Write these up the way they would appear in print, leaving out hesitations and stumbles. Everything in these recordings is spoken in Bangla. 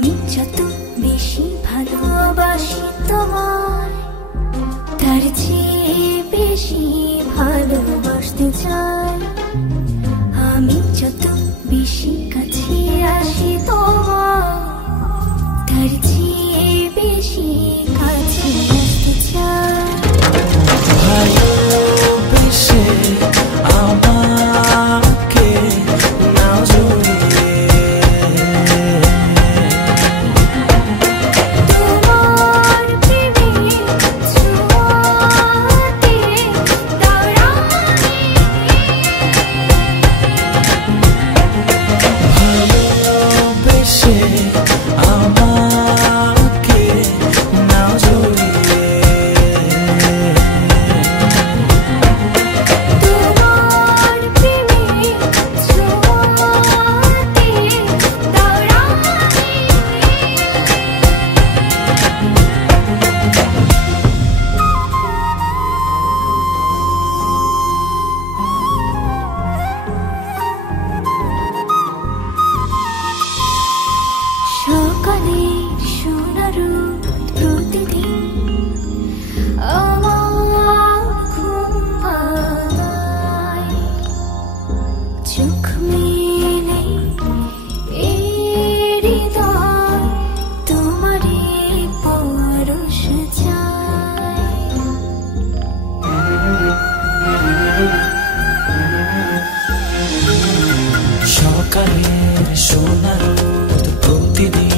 আমি যত বেশি ভালোবাসি তোমায়, তার চেয়ে বেশি ভালোবাসতে চাই। আমি যত বেশি কাছে আসি তোমার, তার চেয়ে বেশি কাছে আসতে চাই। ভালোবেসে আমাকে নাও জড়িয়ে, তোমার প্রেমের ছোঁয়াতে দাও রাঙিয়ে। ভালোবেসে আমাকে নাও জড়িয়ে, তোমার প্রেমের ছোঁয়াতে দাও রাঙিয়ে। সকালে সোনার রোদ প্রতিদিন আমার ঘুম ভাঙায়। চোখ মেলে এই হৃদয় তোমারই পরশ চায়। সকালের সোনার রোদ প্রতিদিন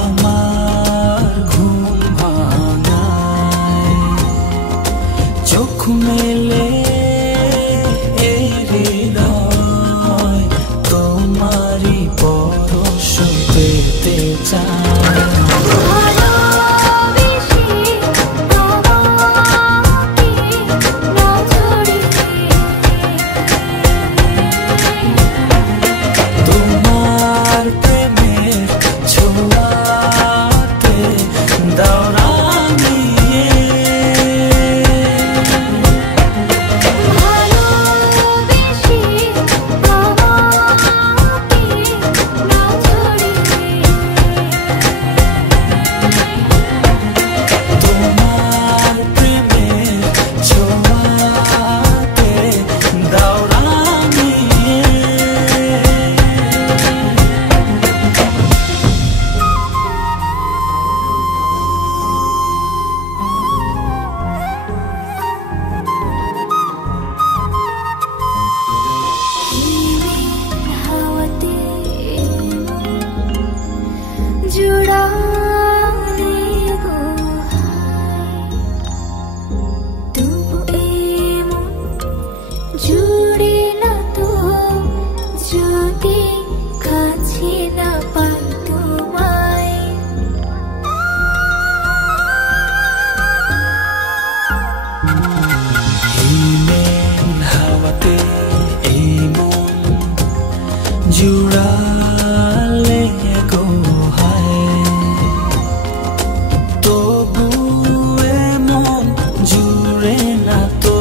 আমার ঘুম ভাঙায়। চোখ মেলে এই হৃদয় তোমারই পরশ পেতে চায়। ভালোবেসে আমাকে নাও জড়িয়ে, তোমার প্রেমের ছোঁয়াতে দাও রাঙিয়ে, ভালোবেসে আমাকে নাও জড়িয়ে। তোমার প্রেমের ছোঁয়াতে দাও রাঙিয়ে। হাওয়াতে জুড়ালে গো হায়, তবু এমন জুড়ে না তো যদি কাছে না পাই তোমায়। হিমেল হাওয়াতে এই মন জুড়ালে গো হায়, তবু এমন জুড়ে না তো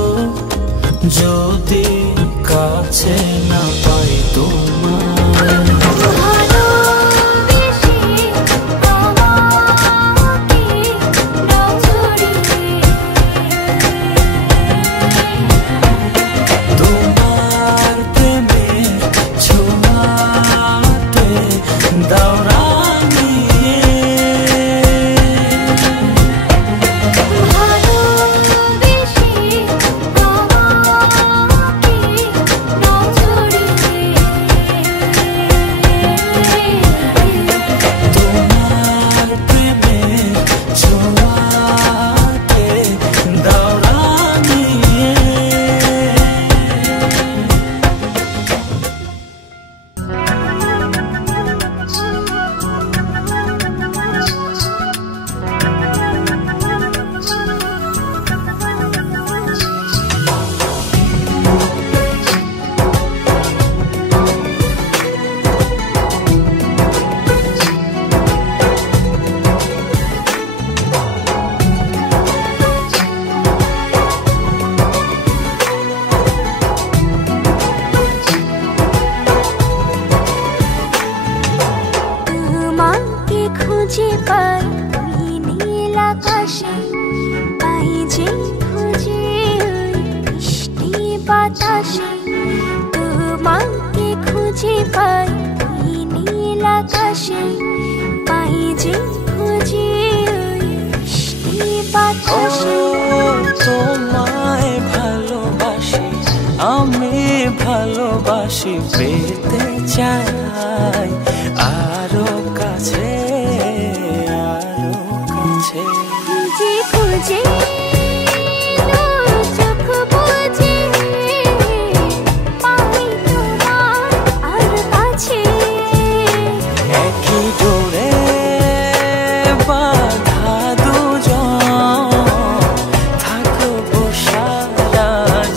যদি কাছে না পাই তোমায়। ভালোবেসে আমাকে নাও জড়িয়ে, তোমার প্রেমের ছোঁয়াতে দাও রাঙিয়ে। ভাসে পাই যে খুঁজে ওই মিষ্টি বাতাসে। তোমায় ভালোবাসি আমি ভালোবাসি পেতে চাই আরো কাছে আরো কাছে। খুঁজে খুঁজে চোখ বুজে পাই তোমার আর কাছে। একই ডোরে বাঁধা দুজন থাকবো সারা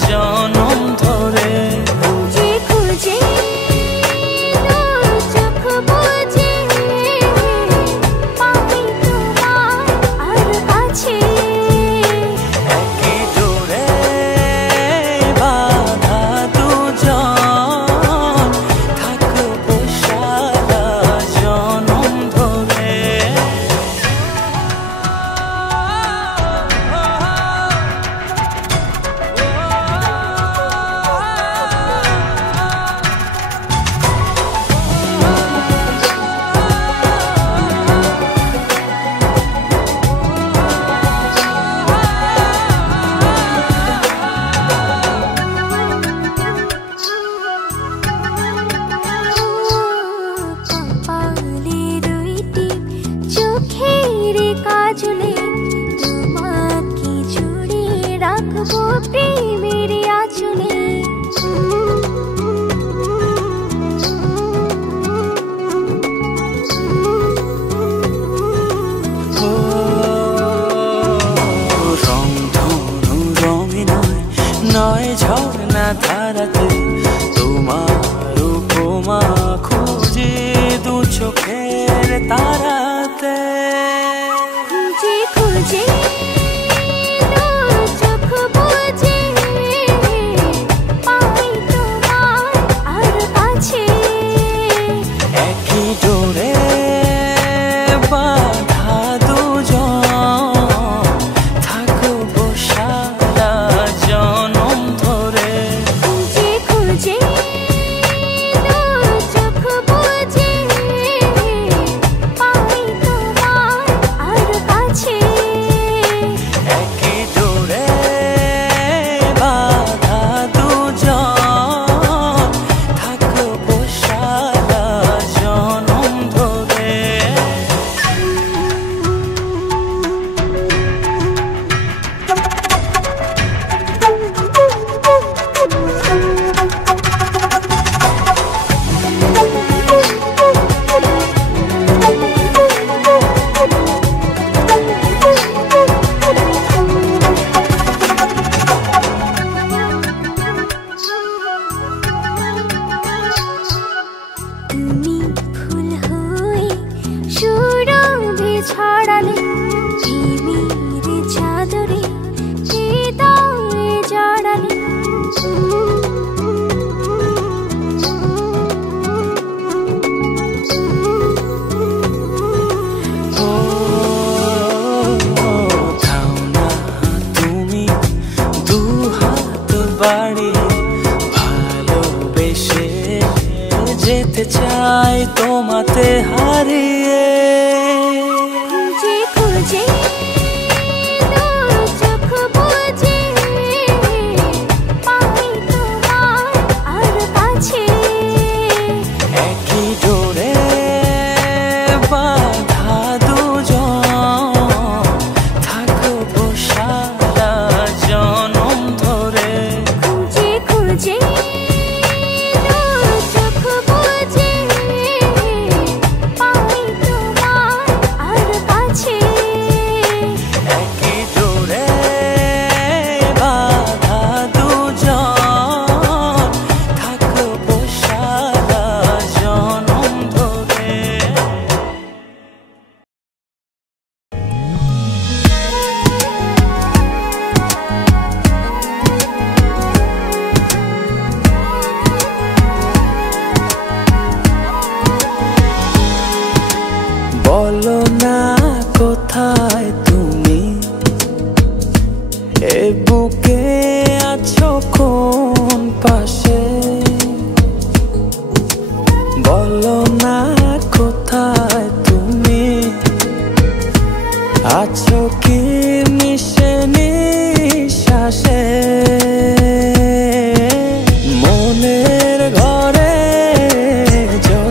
জনম ধরে। খুঁজে খুঁজে চোখ বুজে পাই তোমার আর কাছে। একই ডোরে বাঁধা দুজন থাকবো সারা জনম ধরে। কপালে দুইটি চোখের কাজলে তোমাকে জুড়ে রাখবো প্রেমের আঁচলে। রংধনু রঙে নয় নয় ঝর্ণা ধারাতে তোমার উপমা খুঁজে দু চোখের তারাতে। খুঁজে খুঁজে চোখ বুজে পাই তোমার আর কাছে। একই ডোরে বাঁধা দুজন থাকবো সারা জনম ধরে। খুঁজে খুঁজে চোখ বুজে পাই তোমার আর কাছে। একই ডোরে বাঁধা দুজন থাকবো সারা জনম ধরে। তুমি ফুল হয়ে সুরভি ছড়ালে প্রেমের চাদরে হৃদয়ে জড়ালে। ও থাও না তুমি দু হাত বাড়িয়ে ভালোবেসে যেতে চাই তোমাতে হারিয়ে। খুঁজে খুঁজে চোখ বুজে পাই তোমার আর কাছে। একই ডোরে বাঁধা দুজন থাকবো সারা জনম ধরে। খুঁজে খুঁজে চোখ বুজে পাই তোমার আর কাছে। একই ডোরে বাঁধা দুজন থাকবো সারা জনম ধরে। বলো না কোথায় তুমি এ বুকে আছো কোন পাশে। বলো না কোথায়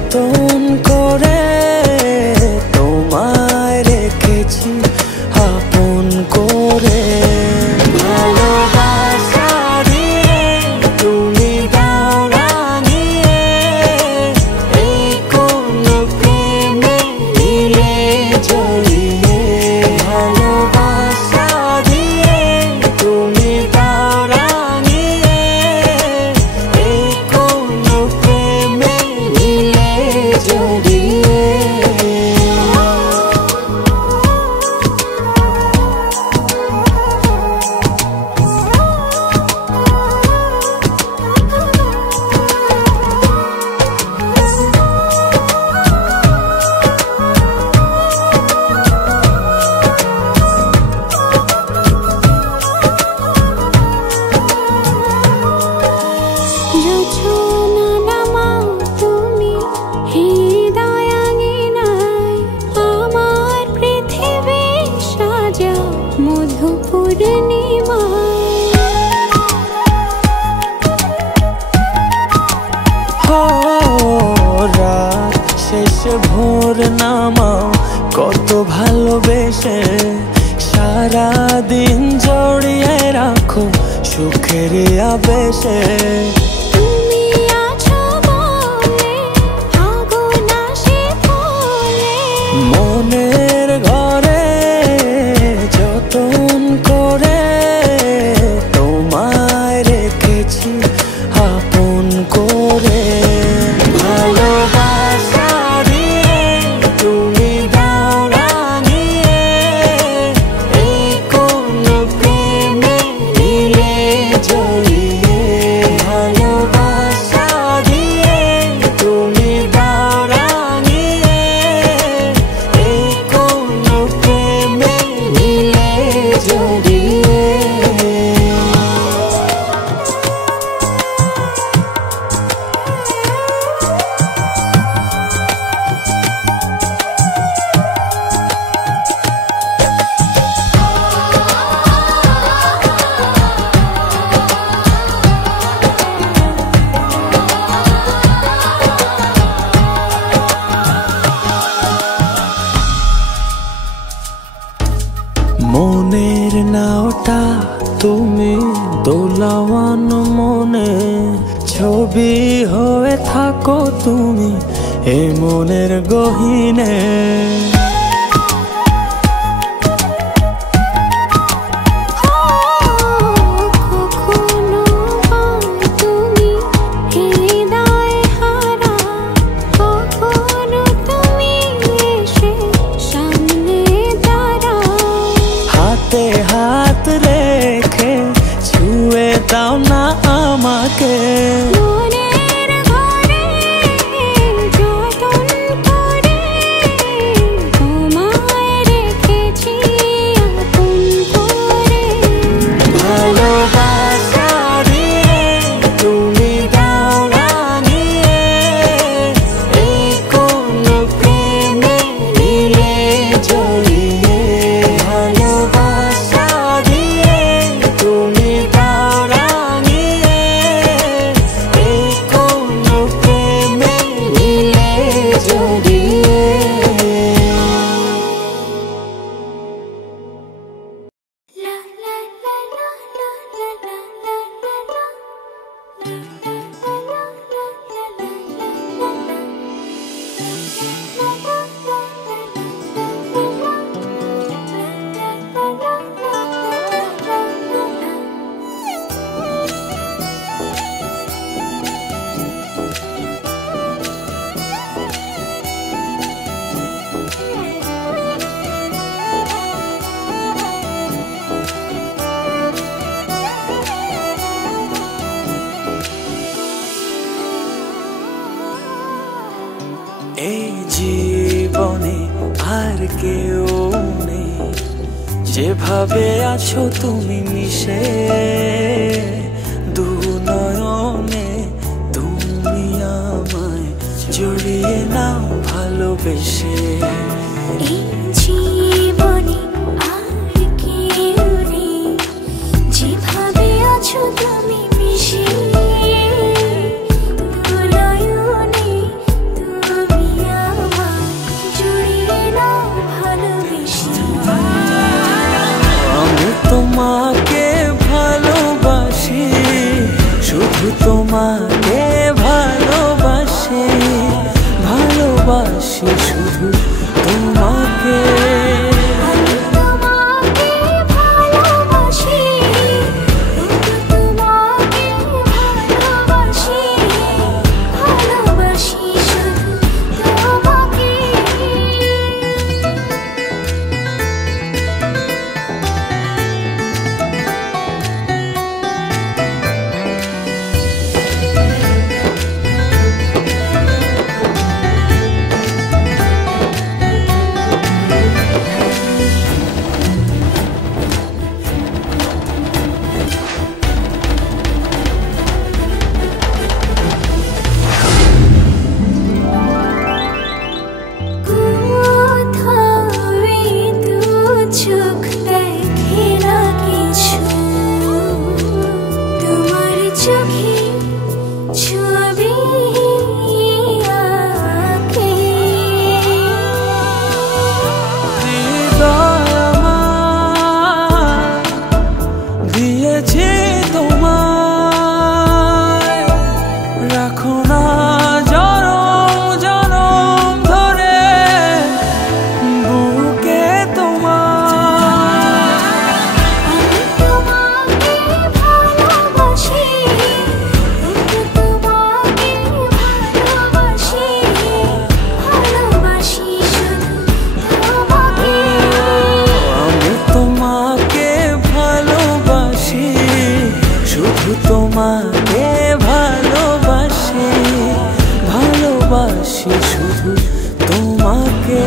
যতন করে তোমায় রেখেছি আপন করে। ভালোবাসা দিয়ে তুমি দাও রাঙিয়ে, এই কোন প্রেমে দিলে জড়িয়ে। ভালোবাসা দিয়ে তুমি দাও রাঙিয়ে, এই কোন প্রেমে দিলে জড়িয়ে। জোছনা নামাও তুমি হৃদয় আঙিনায়, আমার পৃথিবী সাজাও মধু পূর্ণিমায়। রাত শেষে ভোর নামাও কত ভালোবেসে, সারাদিন জড়িয়ে রাখো সুখের আবেশে। তুমি আছো বলে আগুন আসে বলে, মনের ঘরে যতন করে তোমায় রেখেছি আপন করে। ভালোবাসা দিয়ে তুমি দাও রাঙিয়ে, এই কোন প্রেমে দিলে জড়িয়ে। ভালোবাসা দিয়ে তুমি দাও রাঙিয়ে, এই কোন প্রেমে দিলে জড়িয়ে। মনের নাওটা তুমি দোলাওয়ান মনে, ছবি হয়ে থাকো তুমি এ মনের গহীনে। কখনো পাও তুমি হৃদয় হারা, কখনো তুমি এসে সামনে দাঁড়াও। হাতে হাত রেখে ছুঁয়ে দাও না আমাকে, মনের ঘরে যতন করে তোমায় রেখেছি আপন করে। ভালোবাসা দিয়ে তুমি দাও রাঙিয়ে, এই কোন প্রেমে দিলে জড়িয়ে। ভালোবাসা দিয়ে তুমি দাও রাঙিয়ে, এই কোন প্রেমে দিলে জড়িয়ে। লা লা লা লা লা লা লা এই জীবনে আর কেউ নেই, যেভাবে আছো তুমি মিশে দু নয়নে। তুমি আমায় জড়িয়ে নাও ভালোবেসে। এই জীবনে আর কেউ নেই, যেভাবে আছো তুমি মিশে দু নয়নে। ভালোবাসি শুধু তোমাকে। তোমাকে ভালোবাসি, ভালোবাসি শুধু তোমাকে।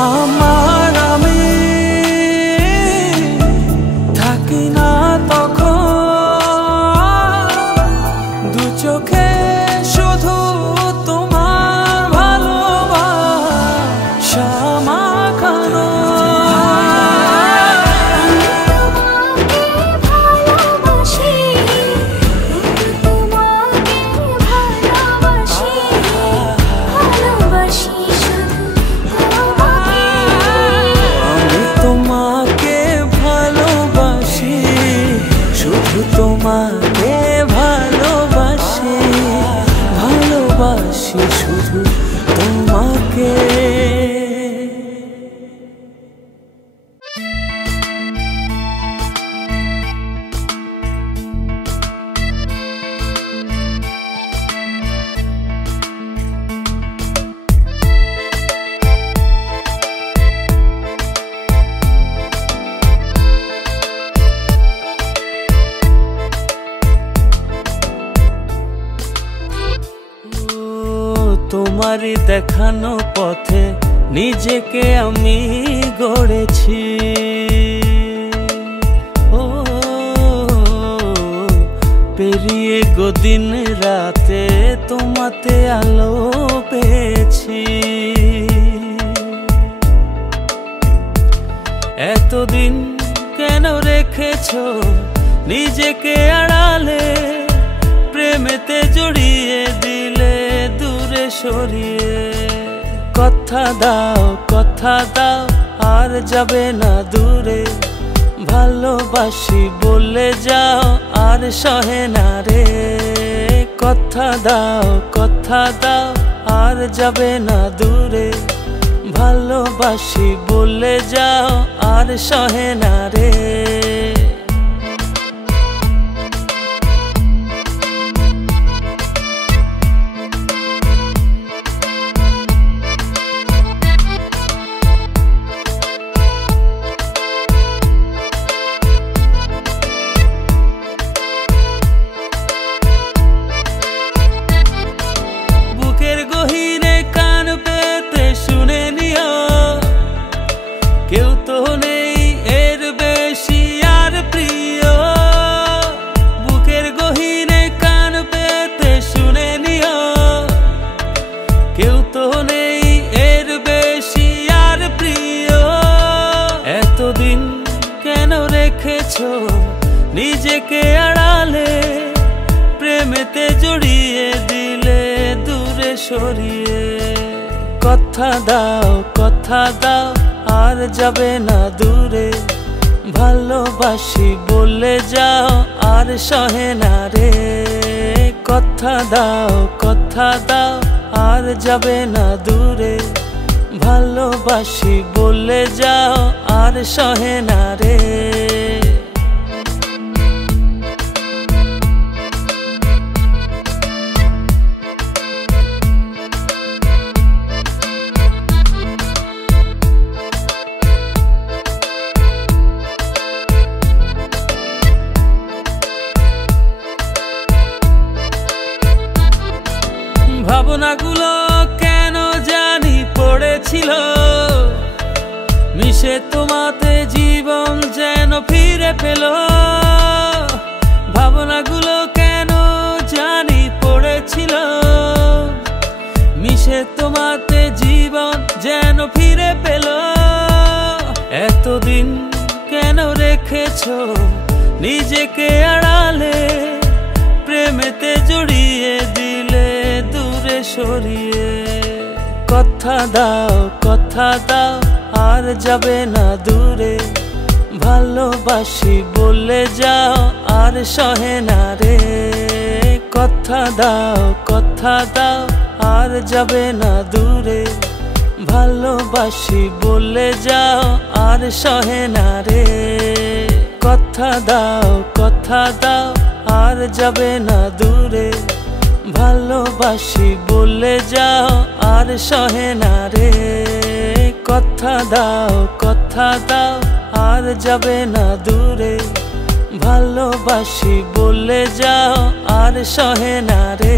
আমার আমি থাকি না তখন দু চোখে শুধু তোমার ভালোবাসা মাখানো। তোমাকে ভালোবাসি, ভালোবাসি শুধু তোমাকে। তোমারই দেখানো পথে নিজেকে আমি গড়েছি, ও পেরিয়ে গদিন রাতে তোমাতে আলো পেয়েছি। এতদিন কেন রেখেছো নিজেকে আড়ালে, প্রেমেতে জড়িয়ে দিলে দূরে সরিয়ে। কথা দাও আর যাবে না দূরে, ভালোবাসি বলে যাও আর সহে না রে। কথা দাও আর যাবে না দূরে, ভালোবাসি বলে যাও আর সহে না রে। কেন রেখেছো নিজেকে আড়ালে, প্রেমেতে জড়িয়ে দিলে দূরে সরিয়ে। কথা দাও আর যাবে না দূরে, ভালোবাসি বলে যাও আর সহে না রে। কথা দাও আর যাবে না দূরে, ভালোবাসি বলে যাও আর সহে না রে। ভাবনাগুলো কেন জানি পড়েছিল মিশে, তোমাতে জীবন যেন ফিরে পেল। ভাবনাগুলো কেন জানি পড়েছিল মিশে, তোমাতে জীবন যেন ফিরে পেল। এতদিন কেন রেখেছো নিজেকে আড়ালে, প্রেমেতে জড়িয়ে দিলে দূরে সরিয়ে। কথা দাও আর যাবে না দূরে, ভালোবাসি বলে যাও আর সহে না রে। কথা দাও আর যাবে না দূরে, ভালোবাসি বলে যাও আর সহে না রে। কথা দাও আর যাবে না দূরে, ভালোবাসি বলে যাও আর সহে না রে। কথা দাও আর যাবে না দূরে, ভালোবাসি বলে যাও আর সহে না রে।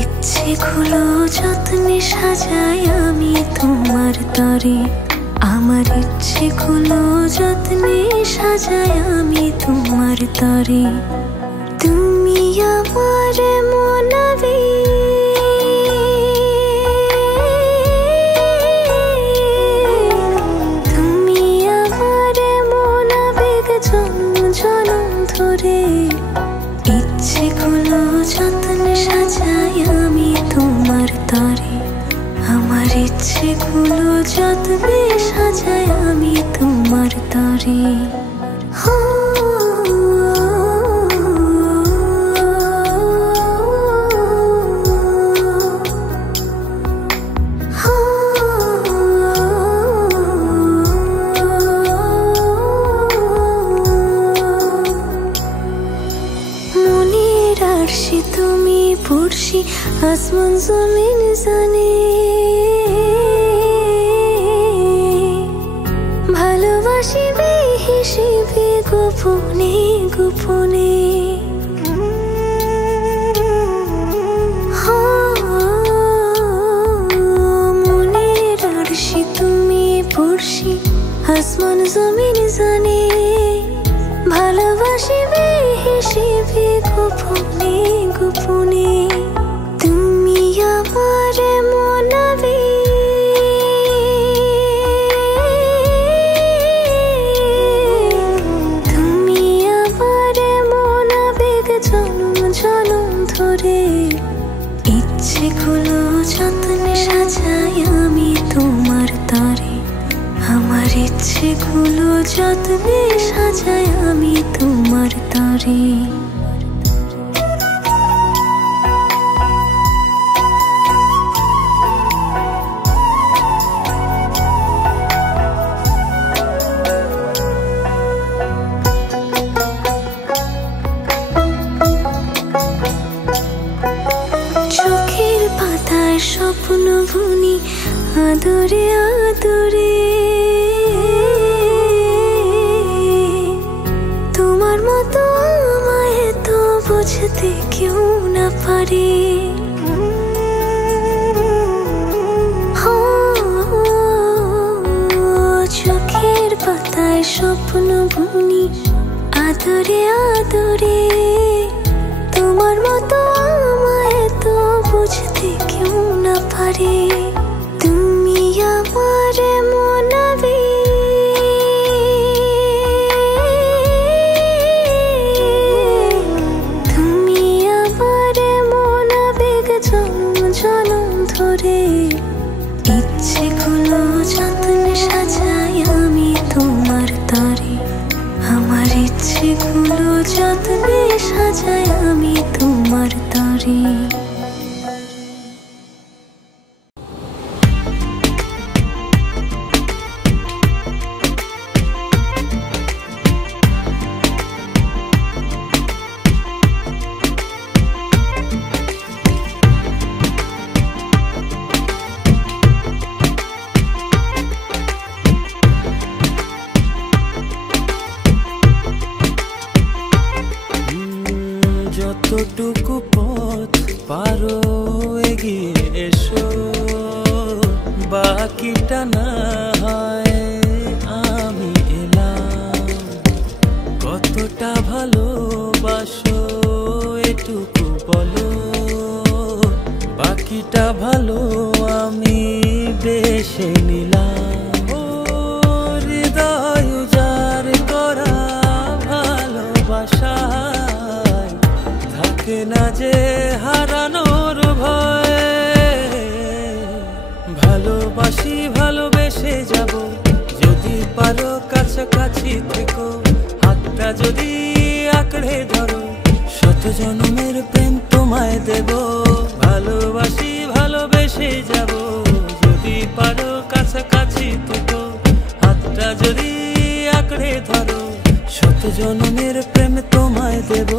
ইচ্ছেগুলো যত্নে সাজাই আমি তোমার তরে, আমার ইচ্ছেগুলো যত্নে সাজাই আমি তোমার তরে। তুমি আমার মনাবে, তুমি আমার মনাবেগ জন্ম জনম ধরে। ইচ্ছেগুলো যত্নে সাজাই আমি তোমার তরে, আমার ইচ্ছেগুলো যত্নে সাজাই আমি তোমার তরে। তুমি পড়শি আসমান জমিন জানে, ভালোবাসিবে হিসেবে গোপনে গোপনে। মনের আরশি তুমি পড়শি আসমান জমিন জানে, ভালোবাসিবে হিসেবে গোপনে গোপনে। তুমি আমার মনাবে, তুমি আমার মনাবেগ জনম জনম ধরে। ইচ্ছেগুলো যত্নে সাজাই আমি তোমার তরে, আমার ইচ্ছেগুলো যত্নে সাজাই আমি তোমার তরে। চোখের পাতায় স্বপ্ন বুনি আদরে আদরে, তোমার মতো আমায় তো বুঝতে কেউ না পারে। চোখের পাতায় স্বপ্ন বুনি আদরে আদরে, তোমার মতো আমায় তো বুঝতে কেউ না পারে। তুমি আমার মনাবে, তুমি আমার মনাবেগ জন্ম জন্ম ধরে। ইচ্ছেগুলো যত্নে সাজাই আমি তোমার তরে, আমার ইচ্ছেগুলো যত্নে সাজাই আমি তোমার তরে। যতটুকু পথ পারো এগিয়ে এসো, বাকিটা না হয় আমি এলাম। কতটা ভালোবাসো এটুকু বলো, বাকিটা ভালো আমি বেশে নিলাম। ও হৃদয় উজাড় করা ভালোবাসা না যে হারানোর ভয়। ভালোবাসি ভালোবেসে যাব, যদি পারো কাছাকাছি থেকো। হাতটা যদি আঁকড়ে ধরো, শত জন্মের প্রেম তোমায় দেব। ভালোবাসি ভালোবেসে যাব, যদি পারো কাছাকাছি থেকো। হাতটা যদি আঁকড়ে ধরো, শত জন্মের প্রেম তোমায় দেব।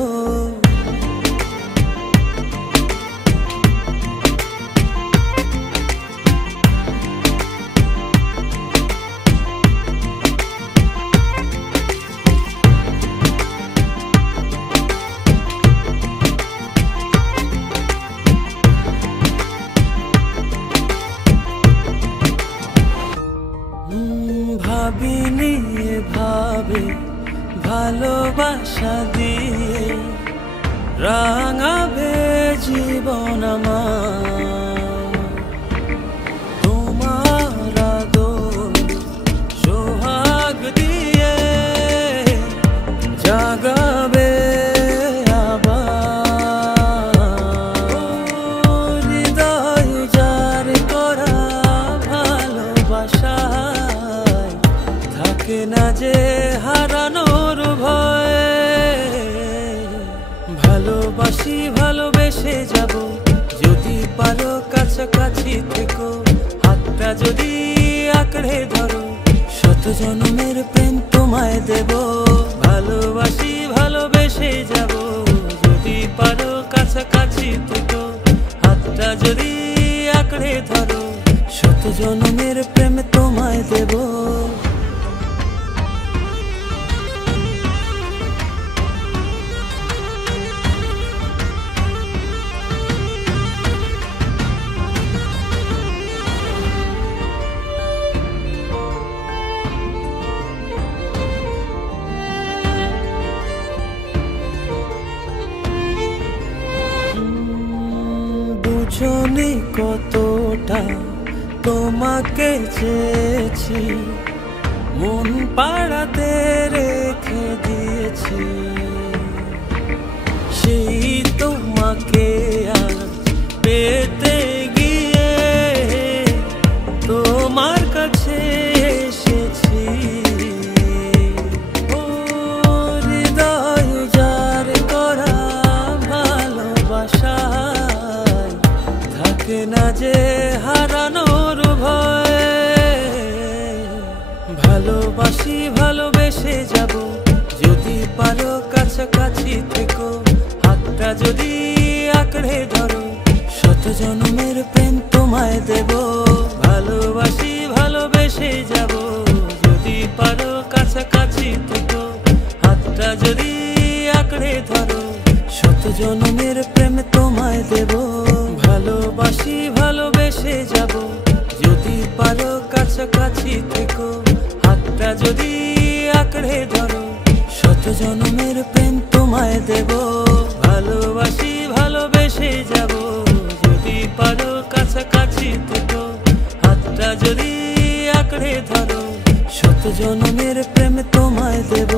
ভাবিনি ভাবে ভালোবাসা দিয়ে রাঙাবে জীবন আমার। তোমার আদর সোহাগ দিয়ে জাগাবে আবার। হৃদয় উজাড় করা ভালোবাসা থাকে না যে হারানোর ভয়। ভালোবাসি ভালোবেসে যাব, যদি পারো কাছাকাছি থেকো। হাতটা যদি আঁকড়ে ধরো, শত জন্মের প্রেম তোমায় দেব। ভালোবাসি ভালোবেসে যাব, যদি পারো কাছাকাছি থেকো। হাতটা যদি আঁকড়ে ধরো, শত জন্মের প্রেম তোমায় দেব। বুঝনি কতটা তোমাকে চেয়েছি, মন পাড়াতে রেখে দিয়েছি। সেই তোমাকে আজ পেতে গিয়ে তোমার কাছে এসেছি। না যে হারানোর ভয়। ভালোবাসি ভালোবেসে যাব, যদি পারো কাছাকাছি থেকো, হাতটা যদি আঁকড়ে ধরো, শত জন্মের প্রেম তোমায় দেব। ভালোবাসি ভালোবেসে যাব, যদি পারো কাছাকাছি থেকো, হাতটা যদি আঁকড়ে ধরো, শত জন্মের প্রেম তোমায় দেব। ভালোবাসি ভালোবেসে যাব, যদি পারো কাছাকাছি থেকো, হাতটা যদি আঁকড়ে ধরো, শত জন্মের প্রেম তোমায় দেব। ভালোবাসি ভালোবেসে যাব, যদি পারো কাছাকাছি থেকো, হাতটা যদি আঁকড়ে ধরো, শত জন্মের প্রেম তোমায় দেব।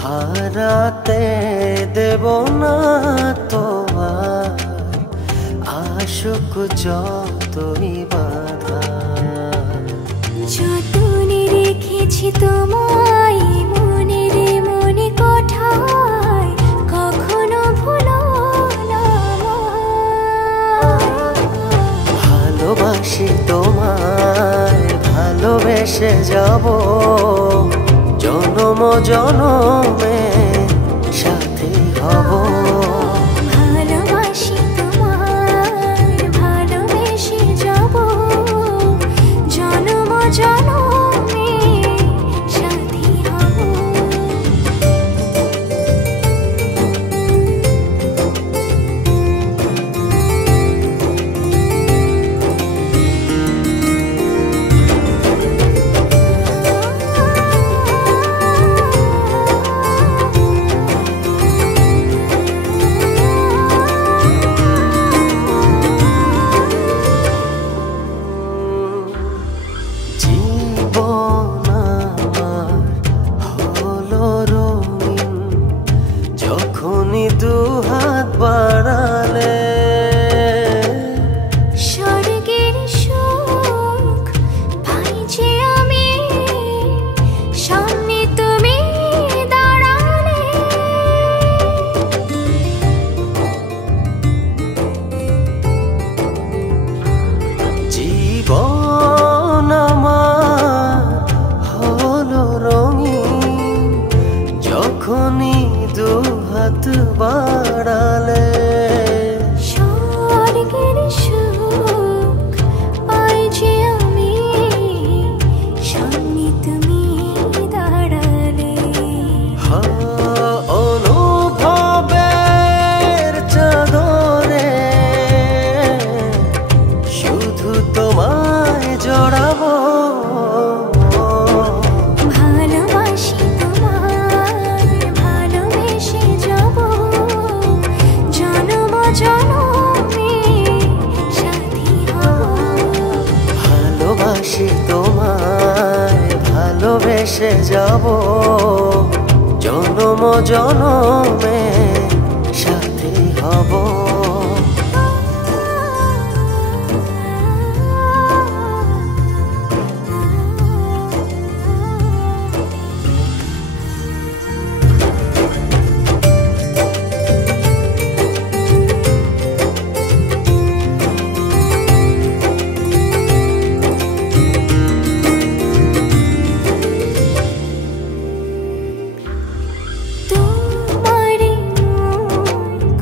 হারাতে দেব না তোমার আশুক যতই বাধা। যতনে রেখেছি তোমায় মনের মনে কোঠায়, কখনো ভুলো না। ভালোবাসি তোমায় ভালোবেসে যাব, জনম জনমে সাথী হব। ভালোবাসি তোমায় ভালোবেসে যাব, জনম জনমে সাথী হব। বাড়ালে স্বর্গের সুখ পাই যে আমি, সামনে তুমি দাঁড়ালে। অনুভবের চাদরে শুধু তোমায় জড়াবো। ভালোবাসি তোমায় ভালোবেসে যাব, জনম জনমে সাথী হব। ভালোবাসি তোমায় ভালোবেসে যাব, জনম জনমে সাথী হব। তোমার মুখ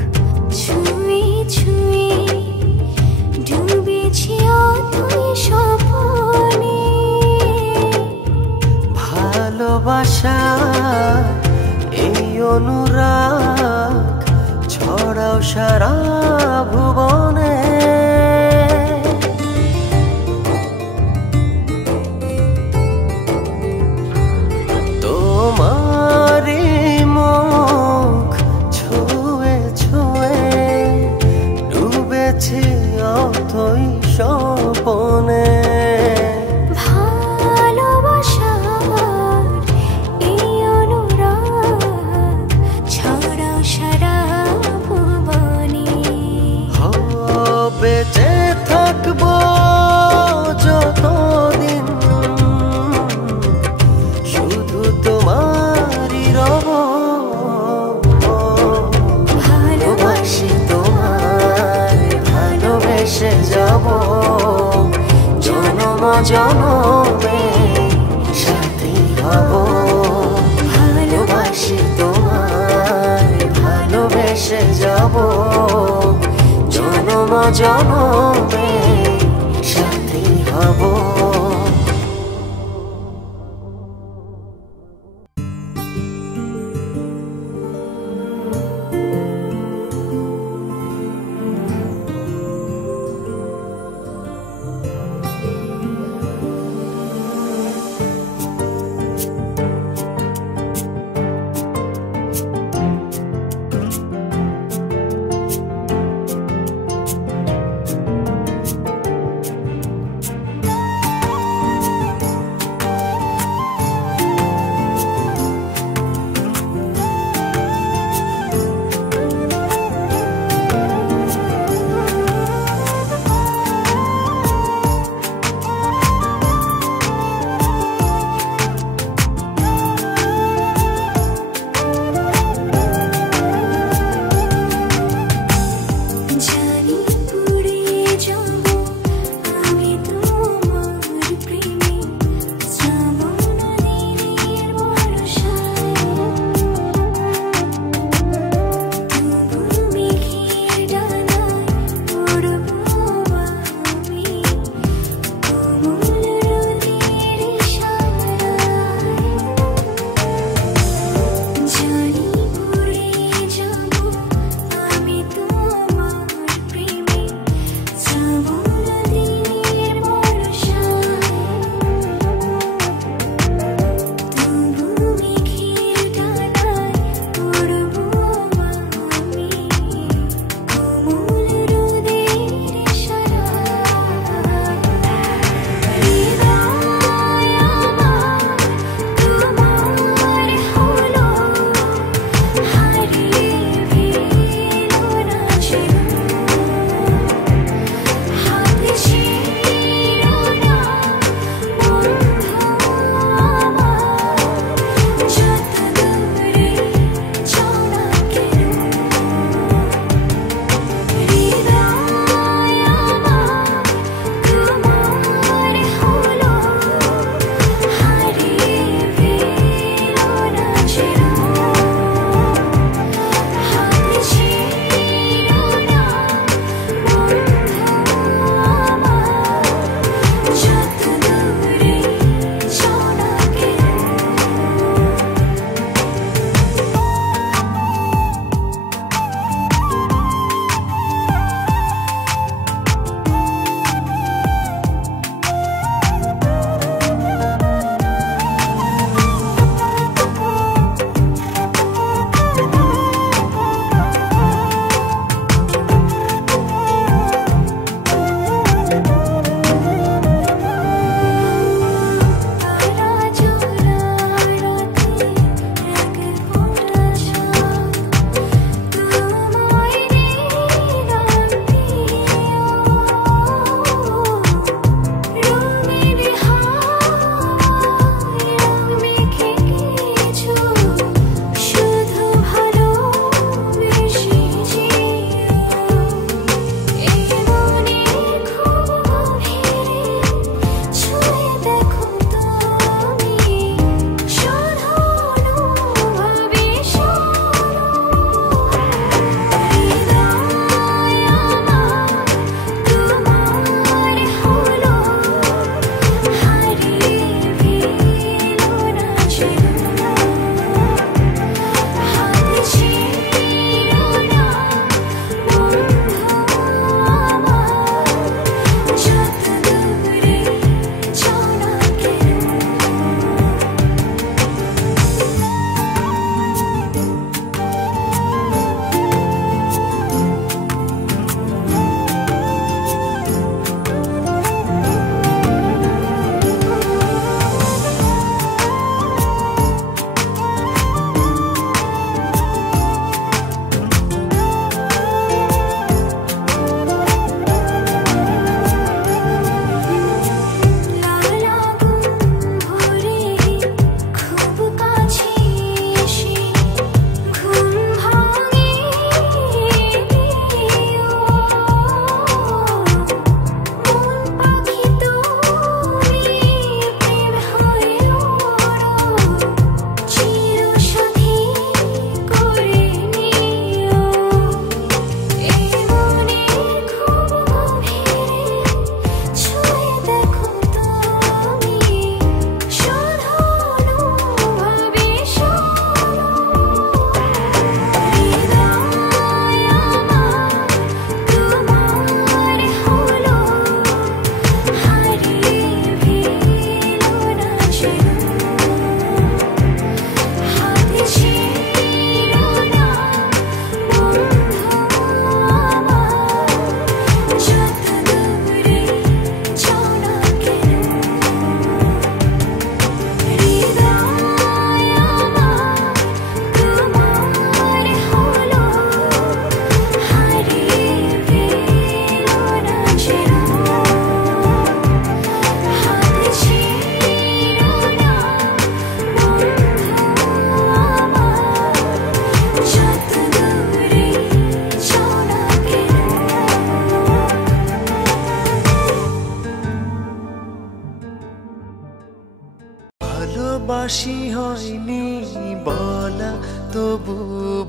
অনুরাগ ছড়াও সারা ভুবনে। তোমারি মুখ ছুঁয়ে ছুঁয়ে ডুবেছি অথই স্বপনে। বেঁচে থাকবো যতদিন শুধু তোমারই রব। ভালোবাসি তোমায় ভালোবেসে যাব জনম জনমে সাথী হব। ভালোবাসি তোমায় ভালোবেসে যাব জনম জনমে সাথী হব।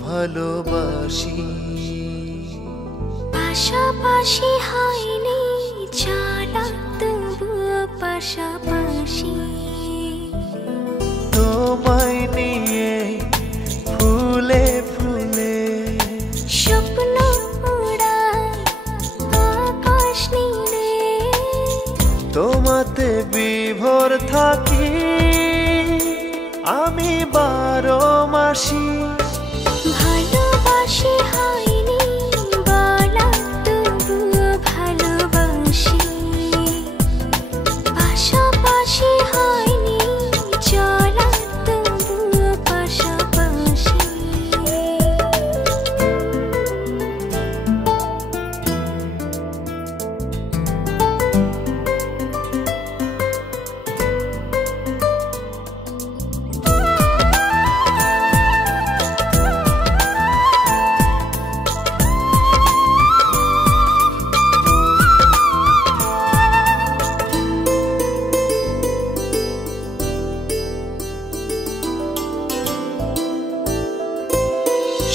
ভালোবাসি। পাশাপাশি হয়নি চলা তবুও পাশাপাশি। তোমায় নিয়ে ফুলে ফুলে স্বপ্ন উড়াই আকাশ নীলে। তোমাতে বিভোর থাকি আমি 12 মাসি। ভালোবাসি হয়নি বলা তবুও ভালোবাসি। পাশাপাশি হয়নি চলা তবুও পাশাপাশি।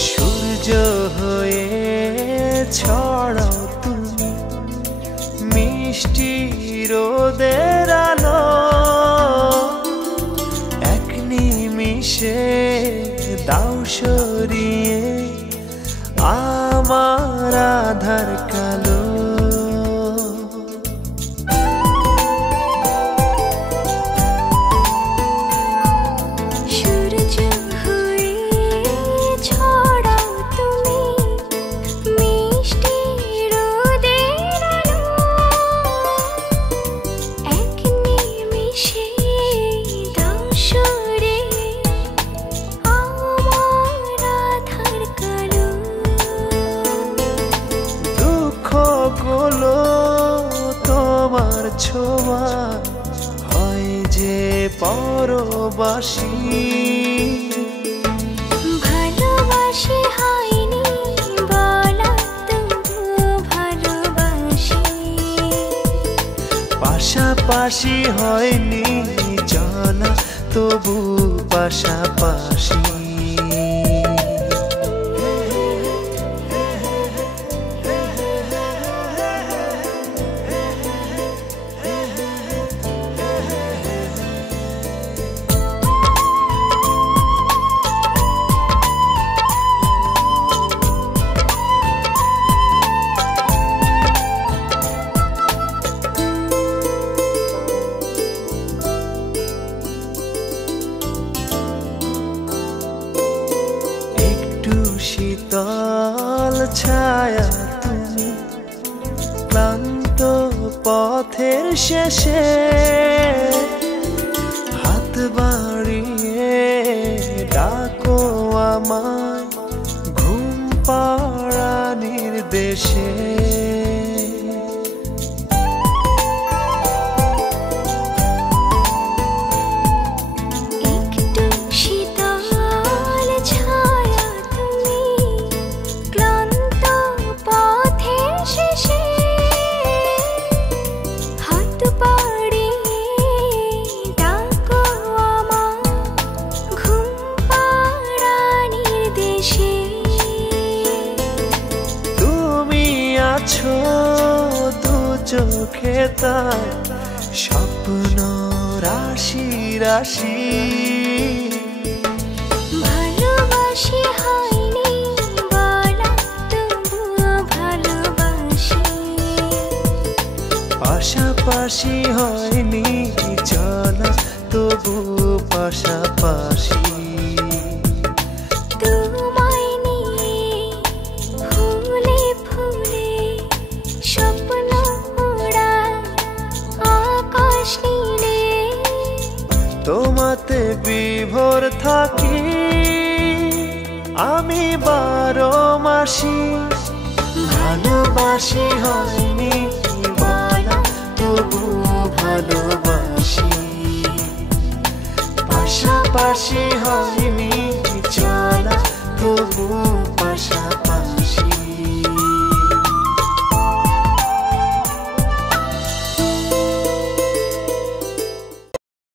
সূর্য হয়ে ছড়াও তুমি মিষ্টি রোদের আলো। এক নিমিষে দাও সরিয়ে আমার আধার কালো। সূর্য হয়ে ছড়াও তুমি মিষ্টি রোদের আলো। এক নিমিষে দাও সরিয়ে আমার আধার কালো। দুঃখগুলো তোমার ছোঁয়া হয় যে পরবাসী। ভালোবাসি হয়নি বলা তবুও ভালোবাসি। পাশাপাশি হয়নি চলা তবু পাশাপাশি। শীতল ছায়া তুমি ক্লান্ত পথের শেষে হাত বাড়িয়ে ডাকো আমায় ঘুম পাড়ানির দেশে। একটু শীতল ছায়া তুমি ক্লান্ত পথের শেষে হাত বাড়িয়ে ডাকো আমায় ঘুম পাড়ানির দেশে। তুমি আছো দু চোখে তাই স্বপ্ন রাশি রাশি। ভালোবাসি হয়নি বলা তবুও ভালোবাসি। পাশাপাশি হয়নি চলা তবু পাশাপাশি। তোমায় নিয়ে ফুলে ফুলে স্বপ্ন উড়াই আকাশ নীলে। তোমাতে বিভোর থাকি আমি 12 মাসি। ভালোবাসি হয়নি বলা তবু ভালোবাসি। পাশাপাশি হয়নি চলা তবু পাশাপাশি।